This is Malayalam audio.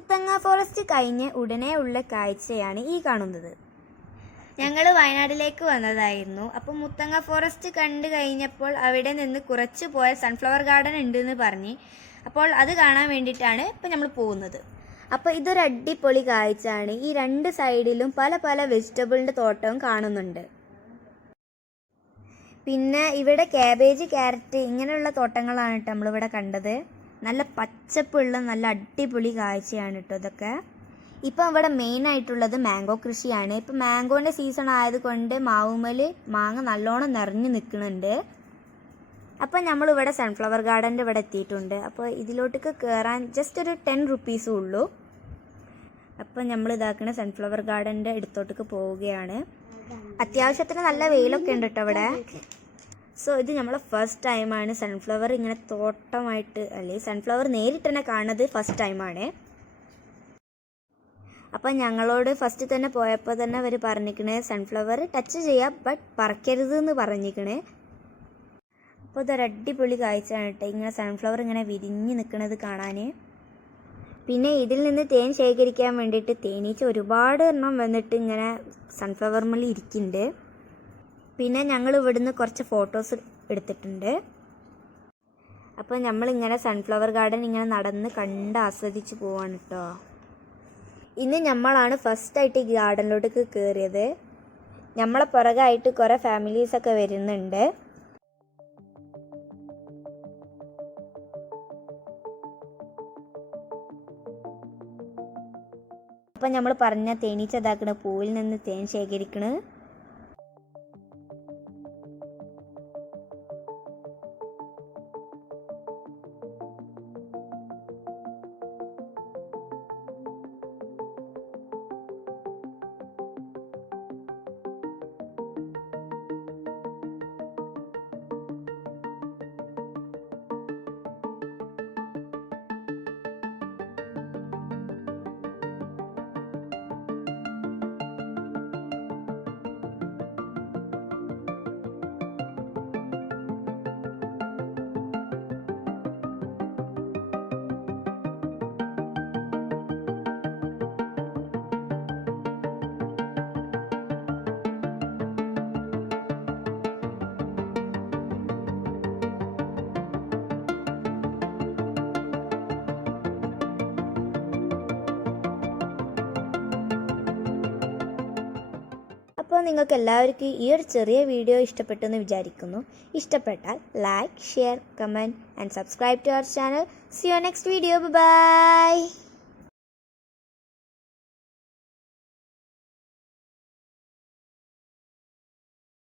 മുത്തങ്ങ ഫോറസ്റ്റ് കഴിഞ്ഞ് ഉടനെ ഉള്ള കാഴ്ചയാണ് ഈ കാണുന്നത്. ഞങ്ങൾ വയനാട്ടിലേക്ക് വന്നതായിരുന്നു. അപ്പോൾ മുത്തങ്ങ ഫോറസ്റ്റ് കണ്ടു കഴിഞ്ഞപ്പോൾ അവിടെ നിന്ന് കുറച്ച് പോയ സൺഫ്ലവർ ഗാർഡൻ ഉണ്ടെന്ന് പറഞ്ഞ്, അപ്പോൾ അത് കാണാൻ വേണ്ടിയിട്ടാണ് ഇപ്പം നമ്മൾ പോകുന്നത്. അപ്പോൾ ഇതൊരു അടിപൊളി കാഴ്ചയാണ്. ഈ രണ്ട് സൈഡിലും പല പല വെജിറ്റബിളിൻ്റെ തോട്ടവും കാണുന്നുണ്ട്. പിന്നെ ഇവിടെ കാബേജ്, ക്യാരറ്റ് ഇങ്ങനെയുള്ള തോട്ടങ്ങളാണ് കേട്ടോ നമ്മളിവിടെ കണ്ടത്. നല്ല പച്ചപ്പുള്ള നല്ല അടിപൊളി കാഴ്ചയാണ് കേട്ടോ ഇതൊക്കെ. ഇപ്പം ഇവിടെ മെയിനായിട്ടുള്ളത് മാംഗോ കൃഷിയാണ്. ഇപ്പം മാംഗോൻ്റെ സീസൺ ആയതുകൊണ്ട് മാവുമ്മൽ മാങ്ങ നല്ലോണം നിറഞ്ഞു നിൽക്കുന്നുണ്ട്. അപ്പം നമ്മളിവിടെ സൺഫ്ലവർ ഗാർഡൻ്റെ ഇവിടെ എത്തിയിട്ടുണ്ട്. അപ്പോൾ ഇതിലോട്ടേക്ക് കയറാൻ ജസ്റ്റ് ഒരു 10 റുപ്പീസും ഉള്ളൂ. അപ്പം നമ്മൾ ഇതാക്കുന്ന സൺഫ്ലവർ ഗാർഡൻ്റെ അടുത്തോട്ടേക്ക് പോവുകയാണ്. അത്യാവശ്യത്തിന് നല്ല വെയിലൊക്കെ ഉണ്ട് കേട്ടോ ഇവിടെ. സോ ഇത് നമ്മളെ ഫസ്റ്റ് ടൈമാണ് സൺഫ്ലവർ ഇങ്ങനെ തോട്ടമായിട്ട്, അല്ലെങ്കിൽ സൺഫ്ലവർ നേരിട്ട് തന്നെ കാണുന്നത് ഫസ്റ്റ് ടൈമാണ്. അപ്പം ഞങ്ങളോട് ഫസ്റ്റ് തന്നെ പോയപ്പോൾ തന്നെ അവർ പറഞ്ഞിരിക്കണേ സൺഫ്ലവർ ടച്ച് ചെയ്യാം ബട്ട് പറിക്കരുത് എന്ന് പറഞ്ഞിരിക്കണേ. അപ്പോൾ ഇതൊരു അടിപൊളി കാഴ്ചയാണ് കേട്ടോ, ഇങ്ങനെ സൺഫ്ലവർ ഇങ്ങനെ വിരിഞ്ഞ് നിൽക്കുന്നത് കാണാൻ. പിന്നെ ഇതിൽ നിന്ന് തേൻ ശേഖരിക്കാൻ വേണ്ടിയിട്ട് തേനീച്ച ഒരുപാട് എണ്ണം വന്നിട്ട് ഇങ്ങനെ സൺഫ്ലവർ മേൽ ഇരിക്കുന്നുണ്ട്. പിന്നെ ഞങ്ങൾ ഇവിടുന്ന് കുറച്ച് ഫോട്ടോസ് എടുത്തിട്ടുണ്ട്. അപ്പോൾ നമ്മളിങ്ങനെ സൺഫ്ലവർ ഗാർഡൻ ഇങ്ങനെ നടന്ന് കണ്ട് ആസ്വദിച്ച് പോവാണ് കേട്ടോ. ഇന്ന് നമ്മളാണ് ഫസ്റ്റായിട്ട് ഈ ഗാർഡനിലോട്ടേക്ക് കയറിയത്. നമ്മളെ പുറകായിട്ട് കുറേ ഫാമിലീസൊക്കെ വരുന്നുണ്ട്. അപ്പം നമ്മൾ പറഞ്ഞ തേനീച്ച ഇതാക്കണ പൂവിൽ നിന്ന് തേൻ ശേഖരിക്കണ്. അപ്പോൾ നിങ്ങൾക്ക് എല്ലാവർക്കും ഈ ഒരു ചെറിയ വീഡിയോ ഇഷ്ടപ്പെട്ടു എന്ന് വിചാരിക്കുന്നു. ഇഷ്ടപ്പെട്ടാൽ like, share, comment and subscribe to our channel. See you next video. Bye bye.